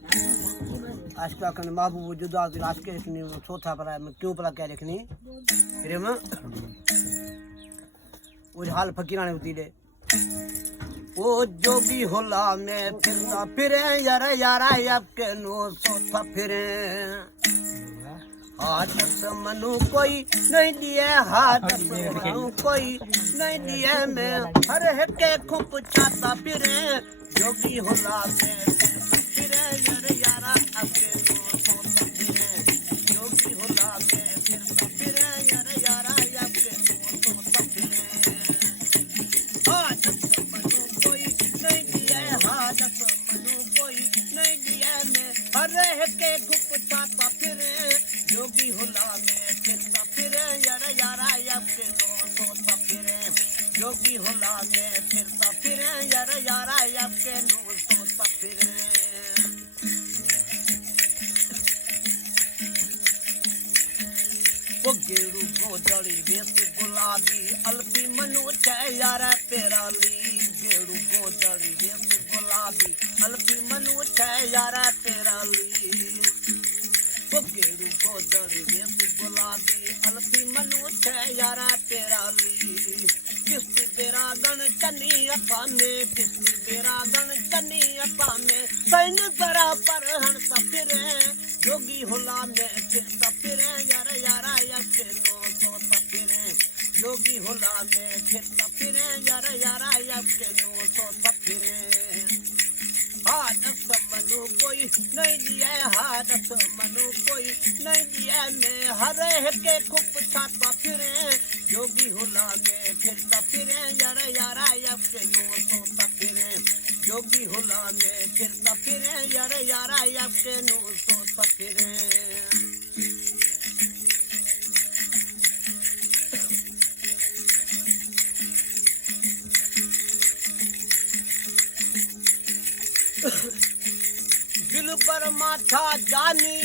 आज का कन बाबू जुदा आज के रखनी चौथा पर मैं क्यों पला क्या रखनी फिर मैं वो हाल फकीराने उती दे वो जोगी होला में फिरता फिरे यार यारा आपके नो सोता फिरे हाथ मनु कोई नहीं दिए हाथ कोई नहीं दिए मैं हर के खूब चाहता फिरे जोगी होला में फिरे यार यारा आपके नो सोता फिरे जोगी होला में फिरता फिरे यार यारा आपके नो सोता फिरे हाथ मनु कोई नहीं दिए हाथ मनु कोई नहीं दिए मैं हर के खूब चाहता फिरे जोगी होला में फिरता फिरे यार यारा आपके नो सोता फिरे जोगी होला में फिरता फिरे यार यारा आपके नो सोता फिरे वो गेरू गोदड़ी वेस गुलाबी अलफी मनु छे यार पेराली गेरू गोदड़ी वेस गुलाबी अलफी मनु छे यार पेराली गेरू गोदड़ी वेस गुलाबी अलफी मनु छे यारा पेराली किस्ती बेरा गण चनी अपा में किस्ती बेरा गण चनी अपा में सैन जरा पर हंसा फिरे जोगी होला में फिरता फिरे यार यारा आपके नो सोता फिरे जोगी होला में फिरता फिरे यार यारा आपके नो सोता फिरे हाथ मनु कोई नहीं दिया हाथ मनु कोई नहीं दिया मैं हर के खूब छाता फिरे जोगी होला में फिरता फिरे यार यारा आपके नो सोता फिरे जोगी होला में फिरता फिरे यार यारा आपके नो सोता फिरे दिल पर माथा जानी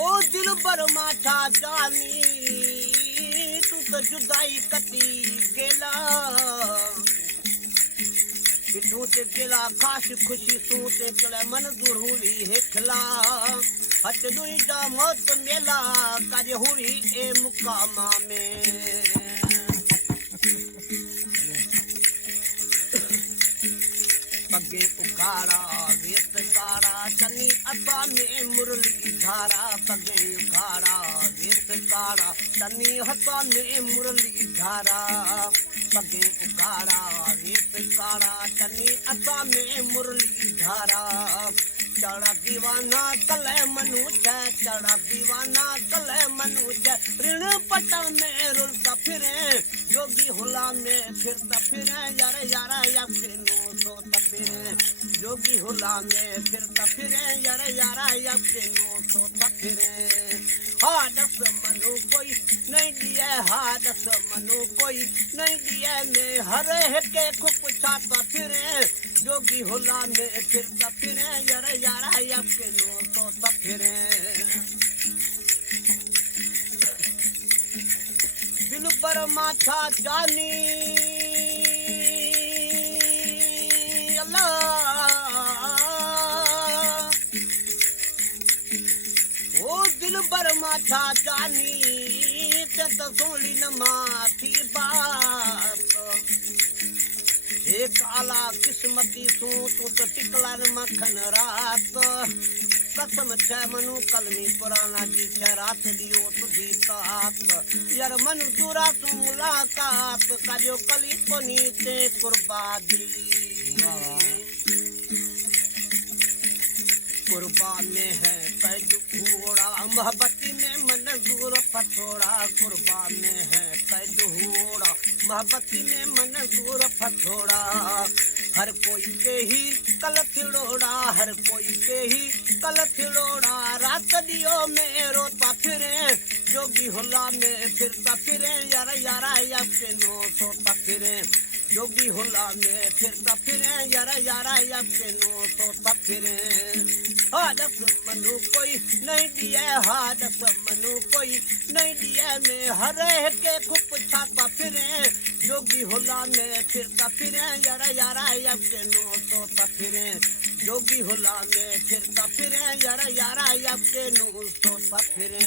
ओ दिल पर माथा जानी तू तो जुदाई कटी गेला किठू ते गेला काश खुशी सू ते कले मन दूर हुई हेखला हथ दुई जा मौत मेला काज हुई ए मुकामा में पगे उखाड़ा वेत काड़ा चनी अबा में मुरली धारा पगे उखाड़ा वेत काड़ा चनी हवा में मुरली धारा पगे उखाड़ा वेत काड़ा चनी अबा में मुरली धारा चढ़ा दीवाना कले मनु छे चढ़ा दीवाना कले मनु छे ऋण पटा में रुलता फिरे जोगी होला में फिरता फिरे यार यारा आपके नो सोता फिरे जोगी होला में फिरता फिरे यार यारा आपके नो सोता फिरे हादस मनु कोई नहीं दिए हादस मनु कोई नहीं दिए मैं हर के खूब छाता फिरे जोगी होला में फिरता फिरे यार यारा आपके नो सोता फिरे दिल पर माथा जानी अल्लाह ओ दिल पर माथा जानी ते तो सोली न माथी बात एक आला किस्मती सू तू तो टिकलन मखन रात कसम छे मनु कलमी पुराना जी छे रात दियो तुझी तात यार मनु दूरा तू मुलाकात करियो कली कोनी ते कुर्बानी कुर्बाने है पैद घोड़ा मोहब्बती में मंजूर फथोड़ा कुर्बाने है पैद घोड़ा मोहब्बती में मंजूर फथोड़ा हर कोई के ही कल थिड़ोड़ा हर कोई के ही कल थिड़ोड़ा रात दियो में रोता फिरे जोगी होला में फिरता फिरे यारा यारा आपके नो सोता फिरे जोगी होला में फिरता फिरे यारा यारा आपके नो सोता फिरे हादस मनु कोई नहीं दिए हादस मनु कोई नहीं दिए में हरे के खुप छापा फिरे जोगी होला में फिरता फिरे यारा यारा आपके नो सोता फिरे जोगी होला में फिरता फिरे यारा यारा आपके नो सोता फिरे